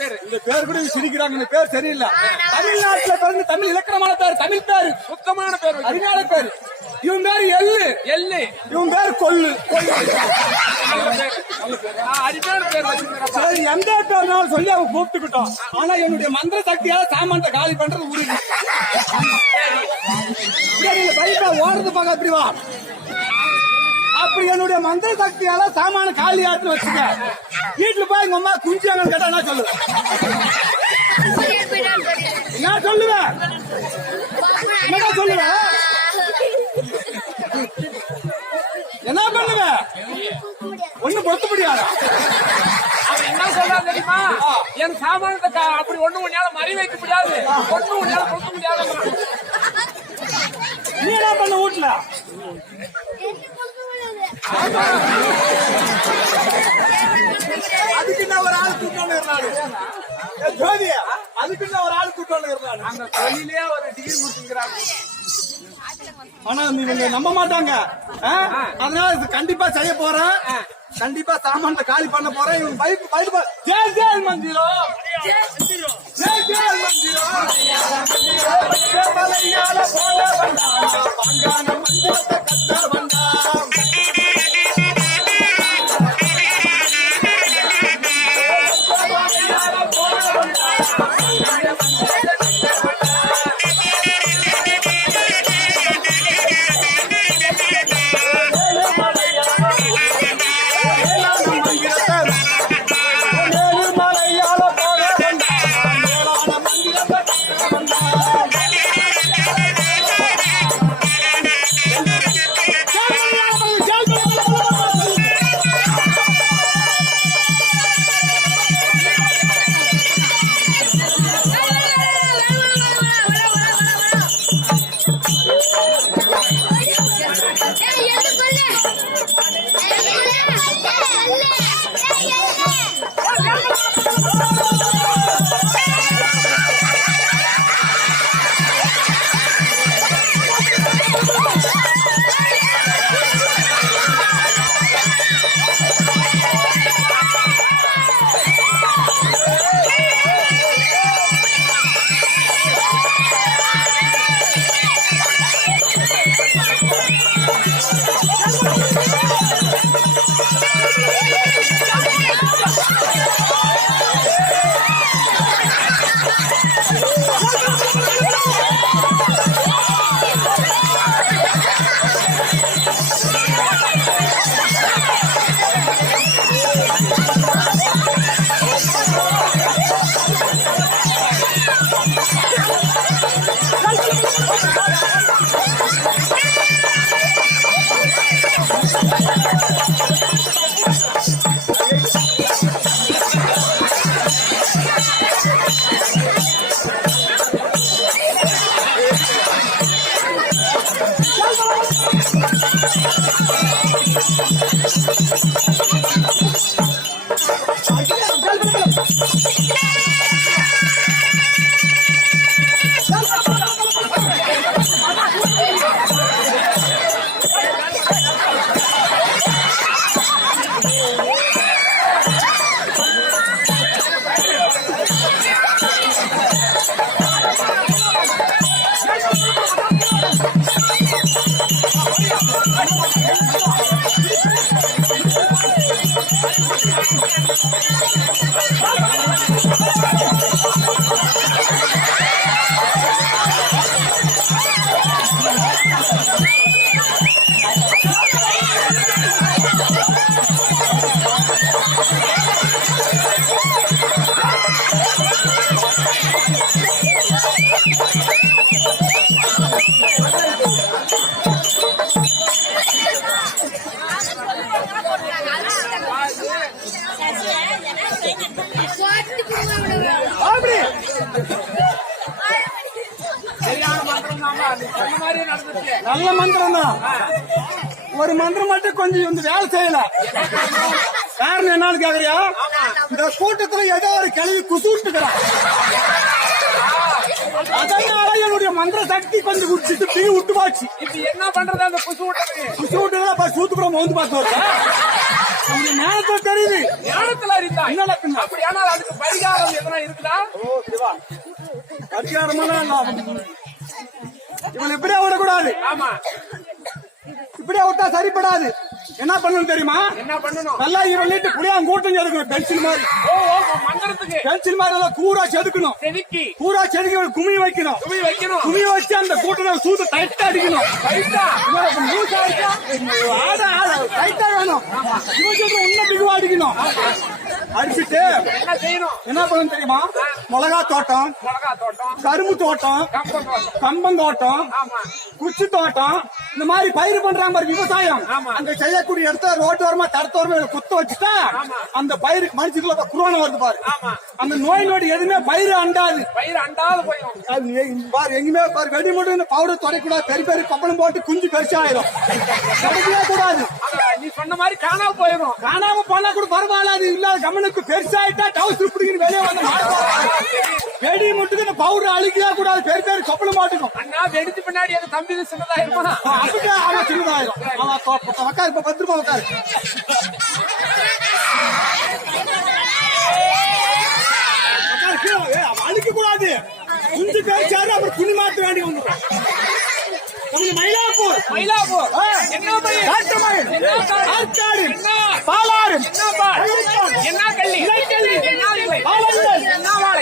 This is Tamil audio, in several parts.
பேரு. இந்த பேர் கூட சிரிக்கிறாங்க இந்த பேர் சரியில்லை. தமிழ்நாட்டுல பிறந்து தமிழ் இலக்கணமான பேர் தமிழ் பேர் சுத்தமான பேர். அருமையான பேர். இவன் பேர் எள்ளு. எள்ளு. இவன் பேர் வச்சிருக்கிறப்ப சரி எந்த பேர்னாலும் சொல்லி அவங்க கூப்பிட்டுக்கிட்டோம். ஆனா என்னுடைய மந்திர சக்தியால சாமான்ட்ட காலி பண்றது உறுதி பைக்ல ஓடுறது பார்க்க அப்படி வா? அப்படி என்னுடைய மந்திர சக்தியால சாமான காலி ஆட்டு வச்சுக்க. வீட்டுல போய் எங்க அம்மா குஞ்சாங்கன்னு கேட்டா என்ன சொல்லுவேன். என்ன சொல்லுவேன். என்னடா சொல்லுவேன் என்ன பண்ணுவேன் ஒண்ணு பொத்து முடியாதா. என்ன சொல்றான் தெரியுமா? என் சாமானத்தை அப்படி ஒண்ணு உன்னால மறி வைக்க முடியாது. ஒண்ணு உன்னால கொடுக்க முடியாது நீ என்ன பண்ண வீட்டுல? நான் ஒரு ஆள் கூட்டணும் இருந்தாரு ஜோதி அதுக்கு நான் ஒரு ஆள் கூட்டணும் இருந்தாரு அந்த தொழிலே ஒரு டிகிரி முடிச்சுக்கிறாங்க ஆனா இவங்க நம்ப மாட்டாங்க? அதனால இது கண்டிப்பா செய்ய போறேன். கண்டிப்பா சாமான்ல காலி பண்ண போறேன். இவங்க பைப் பைப் ஜெய் ஜெய் மந்திரம் ஜெய் ஜெய் மந்திரம் கொஞ்சம் வந்து வேலை செய்யல. காரணம் என்னன்னு கேக்குறியா? இந்த கூட்டத்துல ஏதோ ஒரு கிளவி குசுட்டுக்கிறான். அதனால என்னுடைய மந்திர சக்தி கொஞ்சம் குடிச்சிட்டு தீ விட்டு போச்சு. இப்ப என்ன பண்றது அந்த புசு விட்டது குச்சி விட்டு போய் சூத்துக்குள்ள வந்து பார்த்து அந்த நேரத்தில் தெரியுது. அறிந்தா? என்ன நடக்குங்க? அப்படியானால் அதுக்கு பரிகாரம் எதனா இருக்குதா? இல்லாம. இவன் இப்படியே விடக்கூடாது. ஆமா. இப்படியே விட்டா சரிப்படாது. என்ன பண்ணணும் தெரியுமா? என்ன பண்ணணும்? நல்லா இருளிட்டு புளியா கூட்டம் செதுக்கணும் பென்சில் மாதிரி. மந்திரத்துக்கு. பென்சில் மாதிரி நல்லா கூரா செதுக்கணும். செதுக்கி. கூரா செதுக்கி ஒரு கும்மி வைக்கணும். துணி வைக்கணும். கும்மி வச்சு அந்த கூட்டம் சூத்த டைட்டா அடிக்கணும். இருக்கா? ஆட, ஆட, டைட்டா வேணும். இவன் உன்ன பிகுவா அடிக்கணும். அடிச்சுட்டு என்ன செய்யணும்? என்ன பண்ணணும் தெரியுமா? மிளகா தோட்டம் மிளகா தோட்டம். கரும்பு தோட்டம் கம்பம் தோட்டம். கம்பம் தோட்டம் ஆமா. குச்சி தோட்டம் இந்த மாதிரி பயிர் பண்றாங்க பாரு விவசாயம். அங்க செய்யக்கூடிய இடத்துல ரோட்டு ஓரமா தடத்தோரமா குத்த வச்சுட்டா. அந்த பயிருக்கு மனுஷக்குள்ள குரோனா வருது பாரு. அந்த நோய் நொடி எதுவுமே பயிர் அண்டாது. பயிர் அண்டாத போயிடும். பாரு எங்குமே பாரு வெடி மட்டும் இந்த பவுடர் தொடைக்கூடாது. பெரிய பெரிய கொப்பளம் போட்டு குஞ்சு பெருசாயிரும் தொடைக்கவே கூடாது. நீ சொன்ன மாதிரி காணாம போயிடும். காணாம போனா கூட பரவாயில்ல அது இல்லாத கவனுக்கு பெருசாயிட்டா டவுஸ் பிடிக்கின்னு வெளியே வந்து. வெடி மட்டும் இந்த பவுடர் அழிக்கவே கூடாது. பெரிய பெரிய கொப்பளம் போட்டுக்கும் அண்ணா வெடிச்சு பின்னாடி அது தம்பி இது சின்னதா இருப்பானா அப்படியே அவன் சின்னதாயிரும். அவன் உக்காரு இப்ப பத்து ரூபாய் உக்காரு. அழிக்க கூடாது குஞ்சு பேச்சாரு அப்புறம் துணி மாத்த வேண்டி வந்துடும் மயிலாப்பூர். மயிலாப்பூர். என்ன? பாலாறு என்ன பால் கள்ளிக்காடு. என்ன கள்ளி இலைக்கள்ளி. என்ன இலை? பாலங்கள். என்ன வாழை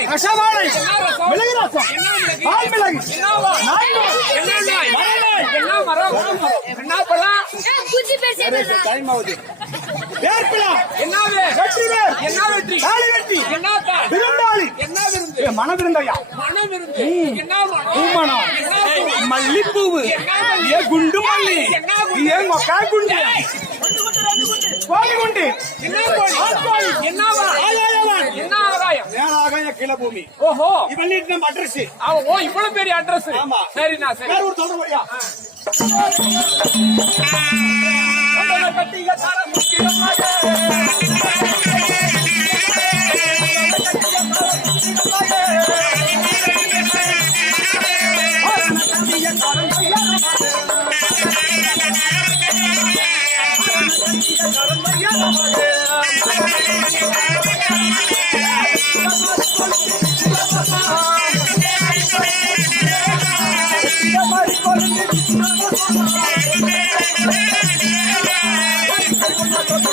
ரசவாழை என்ன ரசம்? மிளகு ரசம் என்ன மிளகு? பால் மிளகு என்ன வாழை? நாய்நாய். என்ன நாய்? மரநாய். என்ன மரம் என்ன பழம் குச்சி பேசி டைம் ஆகுது வேர்ப்பிலா என்னது வெற்றி வேர் என்ன வெற்றி தாலி வெட்டி என்ன தாள்? விருந்தாளி என்ன விருந்து ஏ, மன விருந்தையா மனம் இருந்து என்ன மனம் பூமணம் என்ன பூ? மல்லிப்பூவு என்ன மல்லி? ஏ குண்டு மல்லி என்ன குண்டு? ஏ மொக்கா குண்டு கோழி குண்டு என்ன கோழி? என்ன வாழை? ஆகாயவான். என்ன ஆகாயம் மேலாகாய கீழ பூமி. ஓஹோ. வீட்டு நம்ம அட்ரஸ் ஓ இவ்வளவு பெரிய அட்ரஸ் ஆமா. சரிண்ணா சரி. ஒரு こ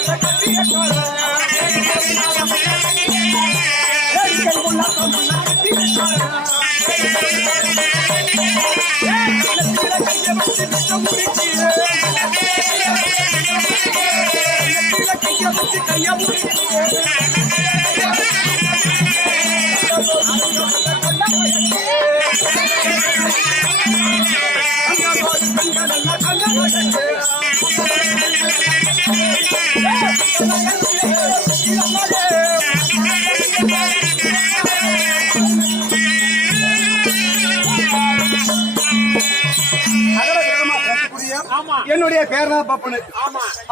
என்னுடைய பேர் தான் பப்பனு.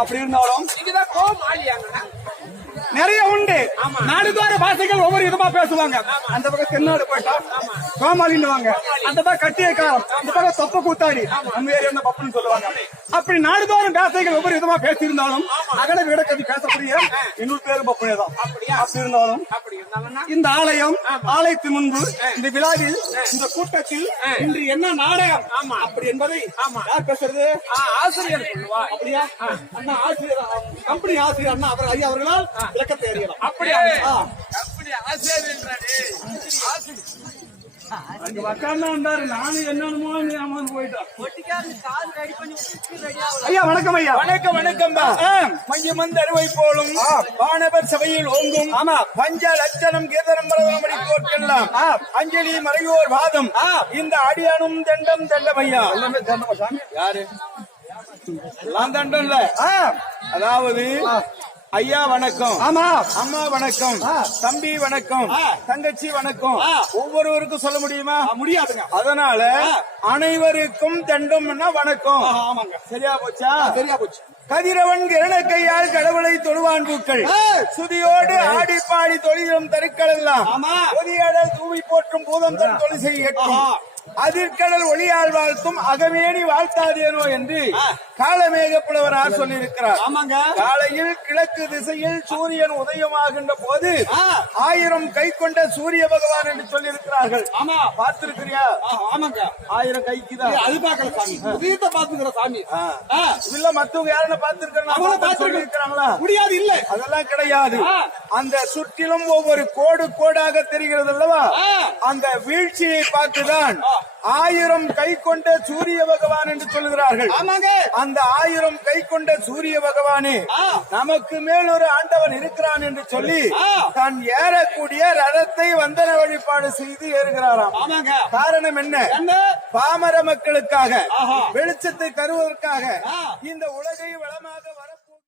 அப்படி இருந்தாலும் நிறைய உண்டு. நாடுதோற பாஷைகள் ஒவ்வொரு விதமா பேசுவாங்க. அந்த பக்கம் தென்னாடு போயிட்டா கோமாளின்னுவாங்க. அந்த பக்கம் கட்டியக்காரம். அந்த பக்கம் தொப்ப கூத்தாடி. நம்ம ஏரியா பப்புன்னு சொல்லுவாங்க. அப்படி நாடுதோறும் பாஷைகள் ஒவ்வொரு விதமா பேசியிருந்தாலும் அகல விடக்கதி பேசக்கூடிய இன்னொரு பேரு பப்புனே தான் அப்படியா? அப்படி இருந்தாலும் இந்த ஆலயம் ஆலயத்தின் முன்பு இந்த விழாவில் இந்த கூட்டத்தில் இன்று என்ன நாடகம். அப்படி என்பதை. யார் பேசுறது? ஆசிரியர் அப்படியா? அண்ணா ஆசிரியர் கம்பெனி ஆசிரியர் அண்ணா அவர் ஐயா அவர்களால் விளக்கத்தை அறியலாம். அப்படியா? ஆசிரியர். அங்க உக்காந்து வந்தாரு நானும் என்னமோ ஏமாந்து போயிட்டேன் ஐயா வணக்கம் ஐயா. வணக்கம் வணக்கம் மையமந்த அறுவை போலும். வானவர் சபையில் ஓங்கும். ஆமா. பஞ்ச லட்சணம் கீதனம் பரதமடி ஆ. அஞ்சலி மறையோர் வாதம். இந்த அடியானும் தண்டம் தண்டமையா? எல்லாமே தண்டமா. சாமி. யாரு? எல்லாம் தண்டம்ல ஆ, அதாவது ஐயா வணக்கம் ஆமா அம்மா வணக்கம். தம்பி வணக்கம். தங்கச்சி வணக்கம். ஒவ்வொருவருக்கும் சொல்ல முடியுமா முடியாதுங்க அதனால. அனைவருக்கும் தண்டம்னா வணக்கம் ஆமாங்க சரியா போச்சா சரியா போச்சு கதிரவன் கிரணக்கையால் கடவுளை தொழுவான் பூக்கள். சுதியோடு ஆடி பாடி தொழிலும் தருக்களெல்லாம். பொதியடல் தூவி போற்றும் பூதம் தன் தொழில் செய்யட்டும் ஆஹா. அதிர்கடல் ஒளியால் வாழ்த்தும் அகமேனி வாழ்த்தாதேனோ என்று. காலமேக புலவரார் சொல்லியிருக்கிறார். ஆமாங்க. காலையில் கிழக்கு திசையில் சூரியன் உதயமாகின்ற போது. ஆயிரம் கை கொண்ட சூரிய பகவான் என்று சொல்லியிருக்கிறார்கள். ஆமா. பார்த்திருக்கிறியா? ஆமாங்க. ஆயிரம் கைக்குதான். அது பாக்கல சாமி. உதயத்தை பாத்துக்கிற சாமி. இல்ல மத்தவங்க யாருன்னு பாத்துருக்காங்களா இருக்கிறாங்களா முடியாது இல்ல. அதெல்லாம் கிடையாது. அந்த சுற்றிலும் ஒவ்வொரு கோடு கோடாக தெரிகிறது அல்லவா. அந்த வீழ்ச்சியை பார்த்துதான். ஆயிரம் கை கொண்ட சூரிய பகவான் என்று சொல்கிறார்கள் ஆமாங்க அந்த ஆயிரம் கை கொண்ட சூரிய பகவானே. நமக்கு மேல் ஒரு ஆண்டவன் இருக்கிறான் என்று சொல்லி. தான் ஏறக்கூடிய ரதத்தை வந்தன வழிபாடு செய்து ஏறுகிறாராம் காரணம் என்ன பாமர மக்களுக்காக. வெளிச்சத்தை தருவதற்காக. இந்த உலகை வளமாக வர